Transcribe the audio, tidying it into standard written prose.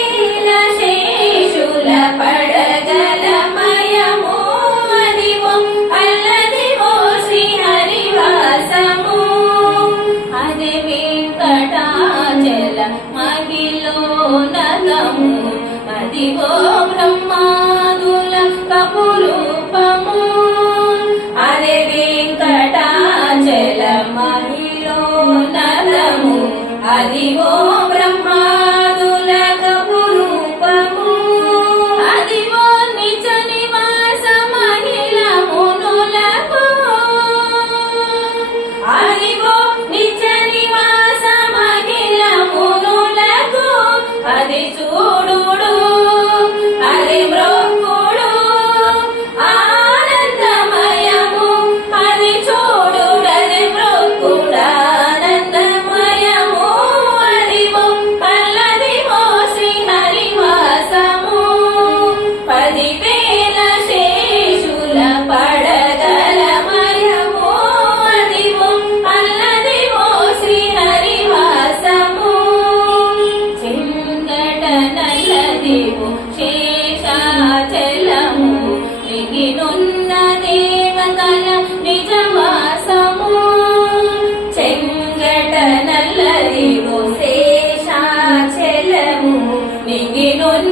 వేల శేషుల పడగలమయము అదివో అల్లదివో శ్రీహరివాసము అదే వెంకటాచల మహిలో నగము అదివో బ్రహ్మాదుల కపురూపము అదే వెంకటాచల మహిలో నగము అదివో బ్రహ్మాదుల కపురూపము అదివో నిజ నివాస మహిళ మునులకు అదివో నిజ నివాస మహిళ మునులకు అది చూడుడు అది బ్రహ్ముడు ఆనందమయము అది చూడుడు అది బ్రహ్ముడు ఆనందమయము అదివో పల్లదివో శ్రీహరివాసము 10,000 శేషుల పడగలమయము అదివో పల్లదివో శ్రీహరివాసము చెంగట నల్లదివో శేషాచలము మిగినున్న దేవతల నిజవాసము చెంగట నల్లదివో శేషాచలము మిగినున్న